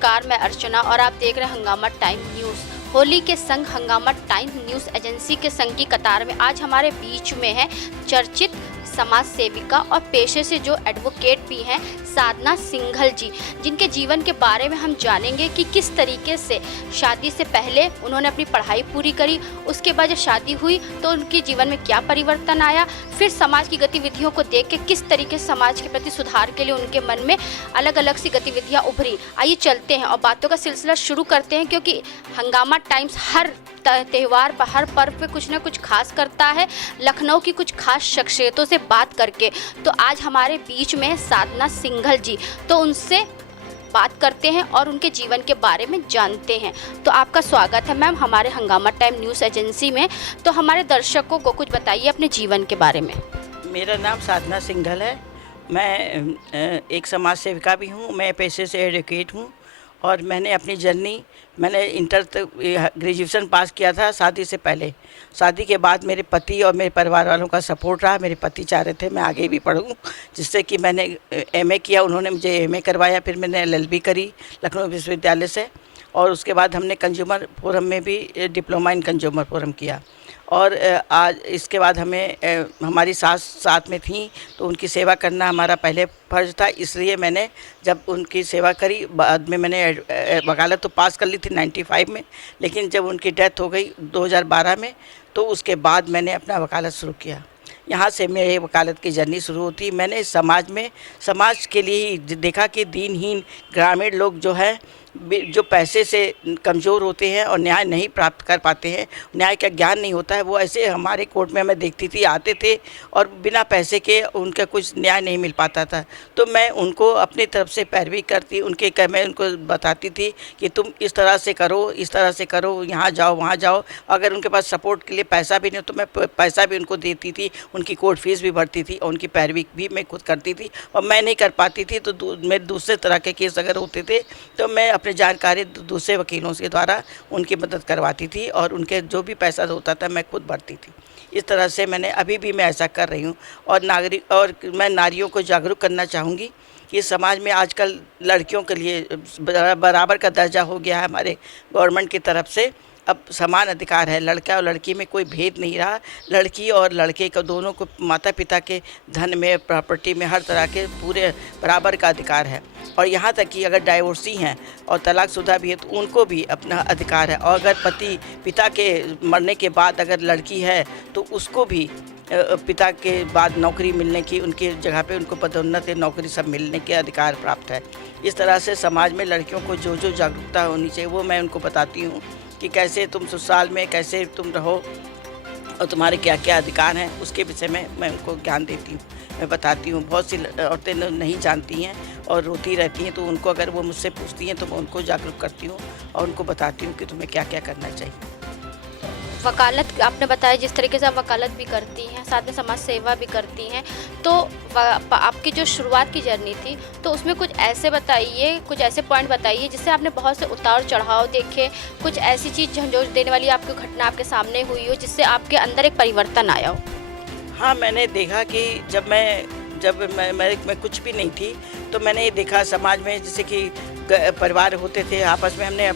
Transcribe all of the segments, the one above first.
नमस्कार, मैं अर्चना और आप देख रहे हैं हंगामा टाइम न्यूज़। होली के संग हंगामा टाइम न्यूज़ एजेंसी के संग की कतार में आज हमारे बीच में है चर्चित समाज सेविका और पेशे से जो एडवोकेट भी हैं साधना सिंघल जी, जिनके जीवन के बारे में हम जानेंगे कि किस तरीके से शादी से पहले उन्होंने अपनी पढ़ाई पूरी करी, उसके बाद जब शादी हुई तो उनके जीवन में क्या परिवर्तन आया, फिर समाज की गतिविधियों को देख के किस तरीके से समाज के प्रति सुधार के लिए उनके मन में अलग अलग सी गतिविधियाँ उभरी। आइए चलते हैं और बातों का सिलसिला शुरू करते हैं, क्योंकि हंगामा टाइम्स हर त्यौहार पर, हर पर्व पे कुछ ना कुछ खास करता है, लखनऊ की कुछ खास शख्सियतों से बात करके। तो आज हमारे बीच में साधना सिंघल जी, तो उनसे बात करते हैं और उनके जीवन के बारे में जानते हैं। तो आपका स्वागत है मैम हमारे हंगामा टाइम न्यूज़ एजेंसी में। तो हमारे दर्शकों को कुछ बताइए अपने जीवन के बारे में। मेरा नाम साधना सिंघल है। मैं एक समाज सेविका भी हूँ। मैं पेशे से एडवोकेट हूँ और मैंने अपनी जर्नी, मैंने इंटर तक ग्रेजुएशन पास किया था शादी से पहले। शादी के बाद मेरे पति और मेरे परिवार वालों का सपोर्ट रहा। मेरे पति चाह रहे थे मैं आगे भी पढ़ूँ, जिससे कि मैंने एमए किया। उन्होंने मुझे एमए करवाया, फिर मैंने एलएलबी करी लखनऊ विश्वविद्यालय से, और उसके बाद हमने कंज्यूमर फोरम में भी डिप्लोमा इन कंज्यूमर फोरम किया। और आज इसके बाद हमें हमारी सास साथ में थी, तो उनकी सेवा करना हमारा पहले फ़र्ज़ था। इसलिए मैंने जब उनकी सेवा करी, बाद में मैंने वकालत तो पास कर ली थी 95 में, लेकिन जब उनकी डेथ हो गई 2012 में, तो उसके बाद मैंने अपना वकालत शुरू किया। यहाँ से मेरे वकालत की जर्नी शुरू होती। मैंने समाज के लिए ही देखा कि दीनहीन ग्रामीण लोग जो है, जो पैसे से कमज़ोर होते हैं और न्याय नहीं प्राप्त कर पाते हैं, न्याय का ज्ञान नहीं होता है, वो ऐसे हमारे कोर्ट में मैं देखती थी आते थे और बिना पैसे के उनका कुछ न्याय नहीं मिल पाता था। तो मैं उनको अपनी तरफ से पैरवी करती, मैं उनको बताती थी कि तुम इस तरह से करो, इस तरह से करो, यहाँ जाओ वहाँ जाओ। अगर उनके पास सपोर्ट के लिए पैसा भी नहीं तो मैं पैसा भी उनको देती थी, उनकी कोर्ट फीस भी भरती थी और उनकी पैरवी भी मैं खुद करती थी। और मैं नहीं कर पाती थी तो मेरे दूसरे तरह के केस अगर होते थे तो मैं अपने जानकारी दूसरे वकीलों के द्वारा उनकी मदद करवाती थी और उनके जो भी पैसा होता था मैं खुद भरती थी। इस तरह से अभी भी मैं ऐसा कर रही हूँ। और मैं नारियों को जागरूक करना चाहूँगी कि समाज में आजकल लड़कियों के लिए बराबर का दर्जा हो गया है हमारे गवर्नमेंट की तरफ से। अब समान अधिकार है, लड़का और लड़की में कोई भेद नहीं रहा। लड़की और लड़के को दोनों को माता पिता के धन में, प्रॉपर्टी में, हर तरह के पूरे बराबर का अधिकार है। और यहाँ तक कि अगर डाइवोर्सी हैं और तलाकशुदा भी है तो उनको भी अपना अधिकार है। और अगर पिता के मरने के बाद अगर लड़की है तो उसको भी पिता के बाद नौकरी मिलने की, उनकी जगह पे उनको पदोन्नति, नौकरी सब मिलने के अधिकार प्राप्त है। इस तरह से समाज में लड़कियों को जो जो जागरूकता होनी चाहिए वो मैं उनको बताती हूँ कि कैसे तुम ससुराल में कैसे तुम रहो और तुम्हारे क्या क्या अधिकार हैं, उसके विषय में मैं उनको ज्ञान देती हूँ, मैं बताती हूँ। बहुत सी औरतें नहीं जानती हैं और रोती रहती हैं, तो उनको अगर वो मुझसे पूछती हैं तो मैं उनको जागरूक करती हूँ और उनको बताती हूँ कि तुम्हें क्या क्या करना चाहिए। वकालत आपने बताया, जिस तरीके से आप वकालत भी करती हैं, साथ में समाज सेवा भी करती हैं, तो आपकी जो शुरुआत की जर्नी थी तो उसमें कुछ ऐसे बताइए, कुछ ऐसे पॉइंट बताइए जिससे आपने बहुत से उतार चढ़ाव देखे, कुछ ऐसी चीज़ झंझोड़ देने वाली आपकी घटना आपके सामने हुई हो जिससे आपके अंदर एक परिवर्तन आया हो। हाँ, मैंने देखा कि जब मैं कुछ भी नहीं थी तो मैंने ये देखा समाज में, जैसे कि परिवार होते थे आपस में, हमने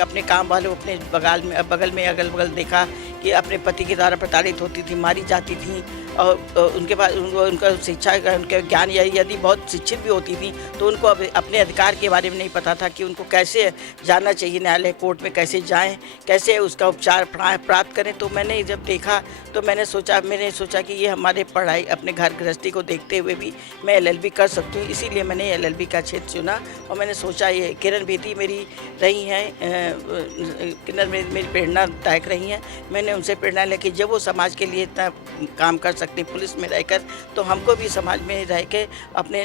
अपने काम वालों अपने बगल में अगल बगल देखा कि अपने पति के द्वारा प्रताड़ित होती थी, मारी जाती थी। और उनके पास उनका शिक्षा, उनके ज्ञान, यदि बहुत शिक्षित भी होती थी तो उनको अपने अधिकार के बारे में नहीं पता था कि उनको कैसे जाना चाहिए, न्यायालय कोर्ट में कैसे जाएं, कैसे उसका उपचार प्राप्त करें। तो मैंने जब देखा तो मैंने सोचा कि ये हमारे पढ़ाई, अपने घर गृहस्थी को देखते हुए भी मैं एलएलबी कर सकती हूँ। इसीलिए मैंने एलएलबी का क्षेत्र चुना और मैंने सोचा ये किरण बेदी मेरी रही हैं, किरण मेरी प्रेरणादायक रही हैं। मैंने उनसे प्रेरणा लेके जब वो समाज के लिए इतना काम कर सकते पुलिस में रहकर, तो हमको भी समाज में रह के अपने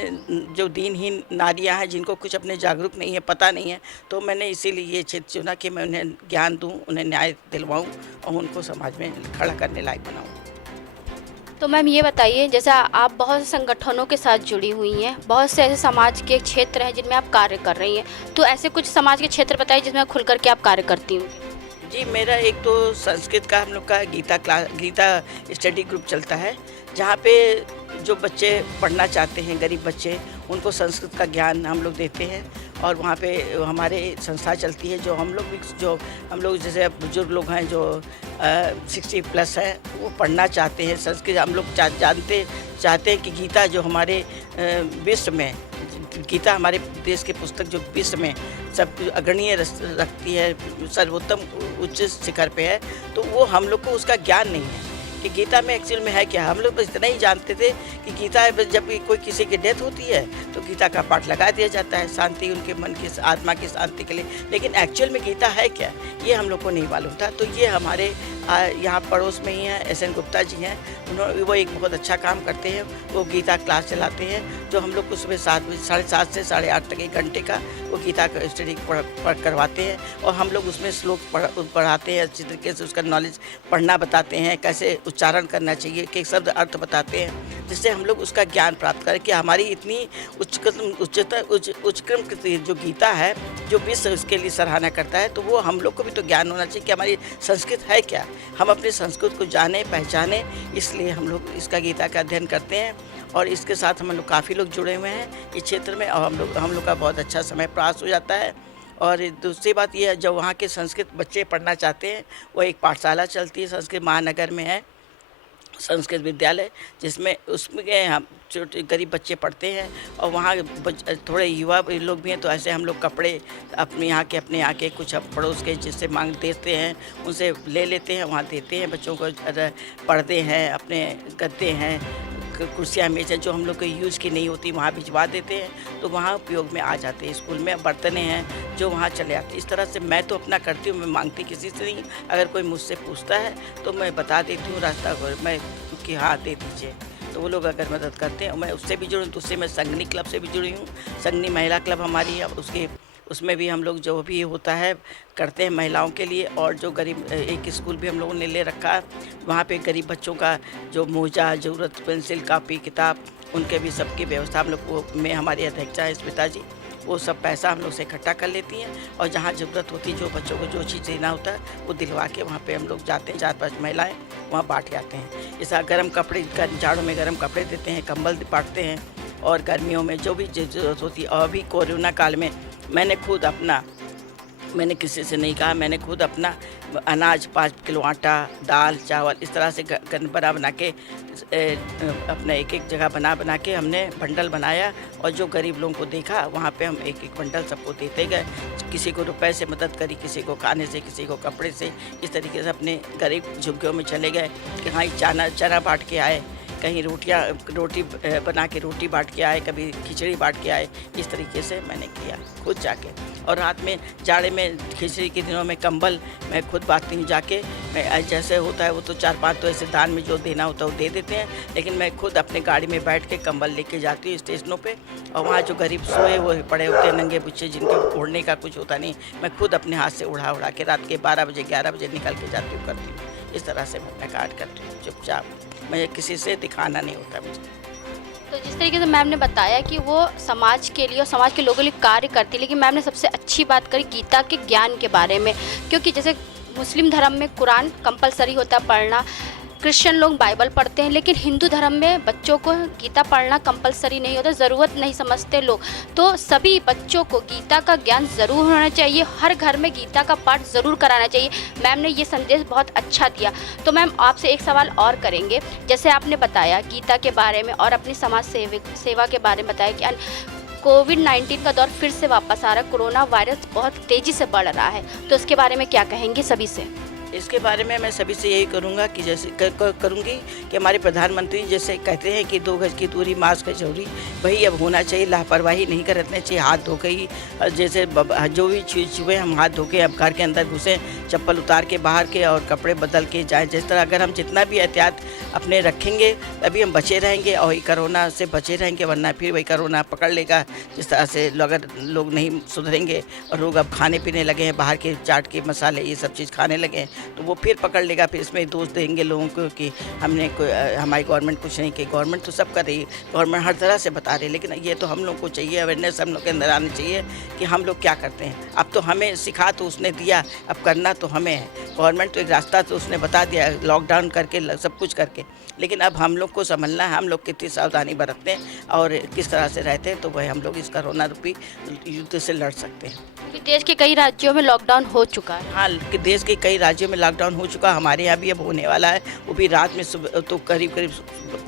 जो दीनहीन नारियां हैं जिनको कुछ अपने जागरूक नहीं है, पता नहीं है, तो मैंने इसीलिए ये क्षेत्र चुना कि मैं उन्हें ज्ञान दूं, उन्हें न्याय दिलवाऊं और उनको समाज में खड़ा करने लायक बनाऊं। तो मैम ये बताइए, जैसा आप बहुत से संगठनों के साथ जुड़ी हुई हैं, बहुत से ऐसे समाज के क्षेत्र हैं जिनमें आप कार्य कर रही हैं, तो ऐसे कुछ समाज के क्षेत्र बताइए जिसमें खुल करके आप कार्य करती हूँ। जी, मेरा एक तो संस्कृत का हम लोग का गीता स्टडी ग्रुप चलता है, जहाँ पे जो बच्चे पढ़ना चाहते हैं, गरीब बच्चे, उनको संस्कृत का ज्ञान हम लोग देते हैं। और वहाँ पे हमारे संस्था चलती है, जो हम लोग जैसे बुजुर्ग लोग हैं जो 60+ है, वो पढ़ना चाहते हैं संस्कृत। हम लोग चाहते हैं कि गीता जो हमारे विश्व में, गीता हमारे देश के पुस्तक जो विश्व में सब अग्रणीय रखती है, सर्वोत्तम उच्च शिखर पे है, तो वो हम लोग को उसका ज्ञान नहीं है कि गीता में एक्चुअल में है क्या। हम लोग बस इतना ही जानते थे कि गीता जब भी कोई किसी की डेथ होती है तो गीता का पाठ लगा दिया जाता है, शांति, उनके मन की आत्मा की शांति के लिए, लेकिन एक्चुअल में गीता है क्या, ये हम लोग को नहीं मालूम था। तो ये हमारे यहाँ पड़ोस में ही हैं, SN गुप्ता जी हैं, वो एक बहुत अच्छा काम करते हैं। वो गीता क्लास चलाते हैं, जो हम लोग को सुबह 7 से 8:30 तक 1 घंटे का वो गीता का स्टडी करवाते हैं, और हम लोग उसमें श्लोक पढ़ाते हैं, अच्छी तरीके से उसका नॉलेज पढ़ना बताते हैं, कैसे उच्चारण करना चाहिए, के शब्द अर्थ बताते हैं, जिससे हम लोग उसका ज्ञान प्राप्त करें कि हमारी इतनी उच्चक्रम जो गीता है, जो विश्व उसके लिए सराहना करता है, तो वो हम लोग को भी तो ज्ञान होना चाहिए कि हमारी संस्कृत है क्या, हम अपनी संस्कृत को जाने पहचाने। इसलिए हम लोग इसका गीता का अध्ययन करते हैं, और इसके साथ हम लोग काफ़ी लोग जुड़े हुए हैं इस क्षेत्र में, और हम लोग का बहुत अच्छा समय पास हो जाता है। और दूसरी बात यह है, जब वहाँ के संस्कृत बच्चे पढ़ना चाहते हैं, वो एक पाठशाला चलती है, संस्कृत महानगर में है संस्कृत विद्यालय, जिसमें उसमें हम छोटे गरीब बच्चे पढ़ते हैं, और वहाँ थोड़े युवा लोग भी हैं, तो ऐसे हम लोग कपड़े अपने यहाँ के कुछ पड़ोस के जिससे मांग देते हैं, उनसे ले लेते हैं, वहाँ देते हैं बच्चों को। पढ़ते हैं, अपने गद्दे हैं, कुर्सियाँ मेज़ें जो हम लोग को यूज़ की नहीं होती, वहाँ भिजवा देते हैं, तो वहाँ उपयोग में आ जाते हैं। स्कूल में बर्तने हैं जो वहाँ चले आते हैं। इस तरह से मैं तो अपना करती हूँ, मैं मांगती किसी से नहीं। अगर कोई मुझसे पूछता है तो मैं बता देती हूँ रास्ता, मैं कि हाँ दे दीजिए, तो वो लोग अगर मदद करते हैं। मैं उससे भी जुड़ी, तो उससे मैं संगनी क्लब से भी जुड़ी हूँ। संगनी महिला क्लब हमारी है, उसमें भी हम लोग जो भी होता है करते हैं महिलाओं के लिए। और जो गरीब, एक स्कूल भी हम लोगों ने ले रखा है, वहाँ पे गरीब बच्चों का जो मोजा ज़रूरत, पेंसिल, कापी, किताब, उनके भी सबकी व्यवस्था हम लोग, वो में हमारी अध्यक्षा है स्मिता जी, वो सब पैसा हम लोग से इकट्ठा कर लेती हैं, और जहाँ ज़रूरत होती है, जो बच्चों को जो चीज़ देना होता है, वो दिलवा के वहाँ पे हम लोग जाते हैं, 4-5 महिलाएं वहाँ बांट के आते हैं। जैसा गर्म कपड़े, जाड़ों में गर्म कपड़े देते हैं, कंबल बांटते हैं, और गर्मियों में जो भी ज़रूरत होती है। और अभी कोरोना काल में मैंने किसी से नहीं कहा, मैंने खुद अपना अनाज 5 किलो आटा, दाल, चावल, इस तरह से बना के अपना एक जगह बना के हमने बंडल बनाया, और जो गरीब लोगों को देखा वहाँ पे हम एक बंडल सबको देते गए। किसी को रुपए से मदद करी, किसी को खाने से, किसी को कपड़े से, इस तरीके से अपने गरीब झुग्गियों में चले गए। कहीं चना बांट के आए, कहीं रोटी बना के रोटी बांट के आए, कभी खिचड़ी बांट के आए। इस तरीके से मैंने किया खुद जाके। और रात में जाड़े में, खिचड़ी के दिनों में कंबल मैं खुद बांटती हूँ जाके। मैं जैसे होता है वो तो 4-5 तो ऐसे दान में जो देना होता है वो दे देते हैं, लेकिन मैं खुद अपने गाड़ी में बैठ के कंबल लेके जाती हूँ स्टेशनों पे। और वहाँ जो गरीब सोए हुए पड़े होते हैं, नंगे बच्चे, जिनके ओढ़ने का कुछ होता नहीं, मैं खुद अपने हाथ से उड़ा के रात के 12 बजे 11 बजे निकल के जाती हूँ, करती हूँ। इस तरह से मैं काट करती हूँ चुपचाप, मैं किसी से दिखाना नहीं होता मुझे। तो जिस तरीके से मैम ने बताया कि वो समाज के लिए और समाज के लोगों के लिए कार्य करती है, लेकिन मैम ने सबसे अच्छी बात करी गीता के ज्ञान के बारे में। क्योंकि जैसे मुस्लिम धर्म में कुरान कंपलसरी होता है पढ़ना, क्रिश्चियन लोग बाइबल पढ़ते हैं, लेकिन हिंदू धर्म में बच्चों को गीता पढ़ना कंपलसरी नहीं होता, ज़रूरत नहीं समझते लोग। तो सभी बच्चों को गीता का ज्ञान ज़रूर होना चाहिए, हर घर में गीता का पाठ ज़रूर कराना चाहिए। मैम ने ये संदेश बहुत अच्छा दिया। तो मैम आपसे एक सवाल और करेंगे, जैसे आपने बताया गीता के बारे में और अपनी समाज सेवा के बारे में बताया कि कोविड-19 का दौर फिर से वापस आ रहा है, कोरोना वायरस बहुत तेज़ी से बढ़ रहा है, तो इसके बारे में क्या कहेंगे सभी से? इसके बारे में मैं सभी से यही करूँगा कि जैसे करूँगी कि हमारे प्रधानमंत्री जैसे कहते हैं कि 2 गज की दूरी, मास्क है जरूरी, वही अब होना चाहिए। लापरवाही नहीं करना चाहिए, हाथ धो के ही, जैसे जो भी छुए हम हाथ धो के अब घर के अंदर घुसें, चप्पल उतार के बाहर के और कपड़े बदल के जाएँ। जिस तरह अगर हम जितना भी एहतियात अपने रखेंगे तभी हम बचे रहेंगे और कोरोना से बचे रहेंगे, वरना फिर वही कोरोना पकड़ लेगा। जिस तरह से अगर लोग नहीं सुधरेंगे और लोग अब खाने पीने लगे हैं, बाहर के चाट के मसाले ये सब चीज़ खाने लगे हैं, तो वो फिर पकड़ लेगा, फिर इसमें दोष देंगे लोगों को कि हमने हमारी गवर्नमेंट कुछ नहीं की। गवर्नमेंट तो सब कर रही है, गवर्नमेंट हर तरह से बता रही है, लेकिन ये तो हम लोग को चाहिए अवेयरनेस, हम लोग के अंदर आनी चाहिए कि हम लोग क्या करते हैं। अब तो हमें सिखा तो उसने दिया, अब करना तो हमें है। गवर्नमेंट तो एक रास्ता तो उसने बता दिया लॉकडाउन करके, सब कुछ करके, लेकिन अब हम लोग को संभलना है, हम लोग कितनी सावधानी बरतते हैं और किस तरह से रहते हैं, तो वह हम लोग इस कोरोना रूपी युद्ध से लड़ सकते हैं। क्योंकि देश के कई राज्यों में लॉकडाउन हो चुका है। हाँ, देश के कई राज्यों में लॉकडाउन हो चुका, हमारे यहाँ भी अब होने वाला है। वो भी रात में, सुबह तो करीब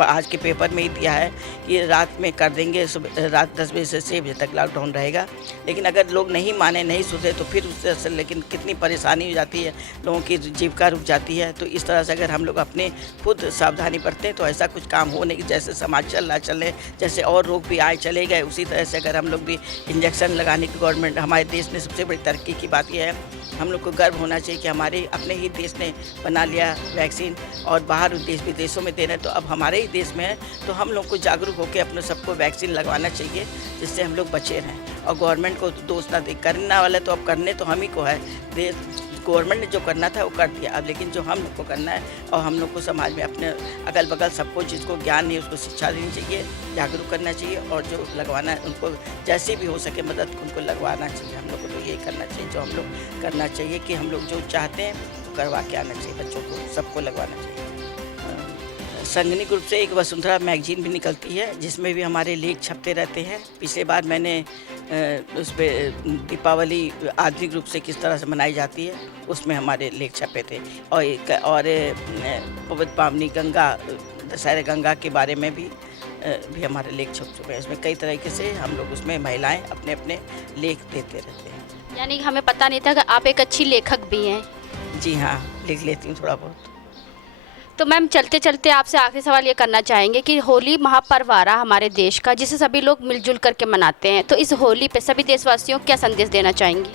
आज के पेपर में ही दिया है कि रात में कर देंगे, रात 10 बजे से 6 बजे तक लॉकडाउन रहेगा। लेकिन अगर लोग नहीं माने, नहीं सुधरे तो फिर उससे लेकिन कितनी परेशानी हो जाती है, लोगों की जीविका रुक जाती है। तो इस तरह से अगर हम लोग अपने खुद सावधानी बरतें तो ऐसा कुछ काम हो नहीं। जैसे समाज चल रहा चले, जैसे और रोग भी आए चले गए, उसी तरह से अगर हम लोग भी इंजेक्शन लगाने की गवर्नमेंट, हमारे देश में सबसे बड़ी तरक्की की बात यह है, हम लोग को गर्व होना चाहिए कि हमारे अपने ही देश ने बना लिया वैक्सीन और बाहर देश विदेशों में दे रहे हैं। तो अब हमारे ही देश में है, तो हम लोग को जागरूक होकर अपने सबको वैक्सीन लगवाना चाहिए, जिससे हम लोग बचे रहें। और गवर्नमेंट को दोष ना दे, करने वाले तो अब करने तो हम ही को है। गवर्नमेंट ने जो करना था वो कर दिया, अब लेकिन जो हम लोग को करना है, और हम लोग को समाज में अपने अगल बगल सबको जिसको ज्ञान नहीं उसको शिक्षा देनी चाहिए, जागरूक करना चाहिए, और जो लगवाना है उनको जैसे भी हो सके मदद उनको लगवाना चाहिए। हम लोग को तो यही करना चाहिए जो हम लोग करना चाहिए कि हम लोग जो चाहते हैं तो करवा के आना चाहिए, बच्चों को सबको लगवाना चाहिए। संगनी ग्रुप से एक वसुंधरा मैगजीन भी निकलती है, जिसमें भी हमारे लेख छपते रहते हैं। पिछले बार मैंने उस पर दीपावली आदमी ग्रुप से किस तरह से मनाई जाती है उसमें हमारे लेख छपे थे। और पवित्र पावनी गंगा, दशहरा गंगा के बारे में भी हमारे लेख छप चुके हैं। इसमें कई तरीके से हम लोग उसमें महिलाएं अपने अपने लेख देते रहते हैं। यानी हमें पता नहीं था कि आप एक अच्छी लेखक भी हैं। जी हाँ, लिख लेती हूँ थोड़ा बहुत। तो मैम चलते चलते आपसे आखिरी सवाल ये करना चाहेंगे कि होली महापर्व आ रहा हमारे देश का, जिसे सभी लोग मिलजुल करके मनाते हैं, तो इस होली पे सभी देशवासियों को क्या संदेश देना चाहेंगी?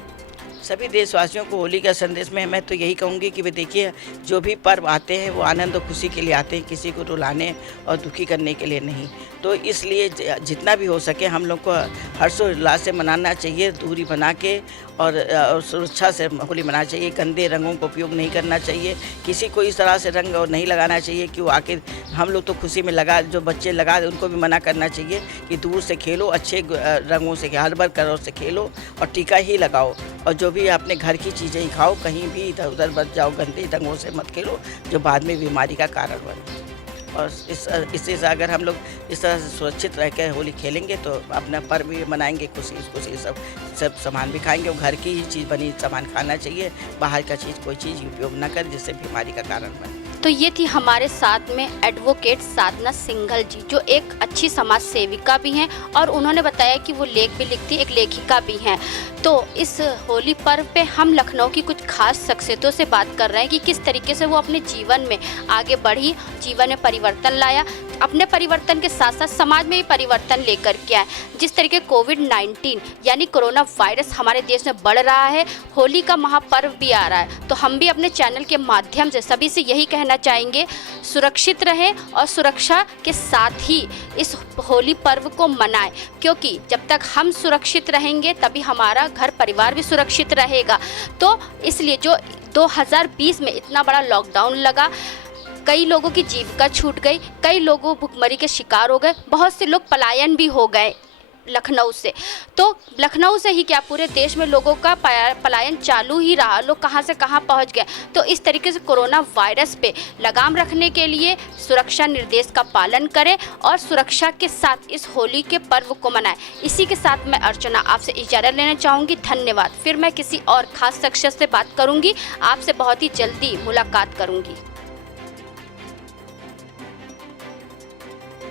सभी देशवासियों को होली का संदेश में मैं तो यही कहूँगी कि वे देखिए, जो भी पर्व आते हैं वो आनंद और खुशी के लिए आते हैं, किसी को रुलाने और दुखी करने के लिए नहीं। तो इसलिए जितना भी हो सके हम लोग को हर्षोल्लास से मनाना चाहिए, दूरी बना के और सुरक्षा से होली मनाना चाहिए। गंदे रंगों का उपयोग नहीं करना चाहिए, किसी को इस तरह से रंग और नहीं लगाना चाहिए कि वो आखिर हम लोग तो खुशी में लगा, जो बच्चे लगा उनको भी मना करना चाहिए कि दूर से खेलो, अच्छे रंगों से, हर्बल कलर से खेलो और टीका ही लगाओ, और जो भी अपने घर की चीज़ें ही खाओ, कहीं भी इधर उधर मत जाओ, गंदे रंगों से मत खेलो जो बाद में बीमारी का कारण बने। और इससे अगर हम लोग इस तरह से सुरक्षित रह कर होली खेलेंगे तो अपना पर्व भी मनाएंगे, खुशी सब सामान भी खाएंगे, और घर की ही चीज़ बनी सामान खाना चाहिए, बाहर का चीज़ कोई चीज़ उपयोग ना करें जिससे बीमारी का कारण बने। तो ये थी हमारे साथ में एडवोकेट साधना सिंघल जी, जो एक अच्छी समाज सेविका भी हैं और उन्होंने बताया कि वो लेख भी लिखती, एक लेखिका भी हैं। तो इस होली पर्व पे हम लखनऊ की कुछ खास शख्सियतों से बात कर रहे हैं कि किस तरीके से वो अपने जीवन में आगे बढ़ी, जीवन में परिवर्तन लाया, अपने परिवर्तन के साथ साथ समाज में भी परिवर्तन लेकर के आए। जिस तरीके कोविड-19 यानी कोरोना वायरस हमारे देश में बढ़ रहा है, होली का महापर्व भी आ रहा है, तो हम भी अपने चैनल के माध्यम से सभी से यही कहना चाहेंगे, सुरक्षित रहें और सुरक्षा के साथ ही इस होली पर्व को मनाएं, क्योंकि जब तक हम सुरक्षित रहेंगे तभी हमारा घर परिवार भी सुरक्षित रहेगा। तो इसलिए जो 2020 में इतना बड़ा लॉकडाउन लगा, कई लोगों की जीविका छूट गई, कई लोगों भुखमरी के शिकार हो गए, बहुत से लोग पलायन भी हो गए लखनऊ से। तो लखनऊ से ही क्या पूरे देश में लोगों का पलायन चालू ही रहा, लोग कहां से कहां पहुंच गए। तो इस तरीके से कोरोना वायरस पे लगाम रखने के लिए सुरक्षा निर्देश का पालन करें और सुरक्षा के साथ इस होली के पर्व को मनाएं। इसी के साथ मैं अर्चना आपसे इजाज़त लेना चाहूँगी। धन्यवाद। फिर मैं किसी और खास शख्सियत से बात करूँगी, आपसे बहुत ही जल्दी मुलाकात करूँगी।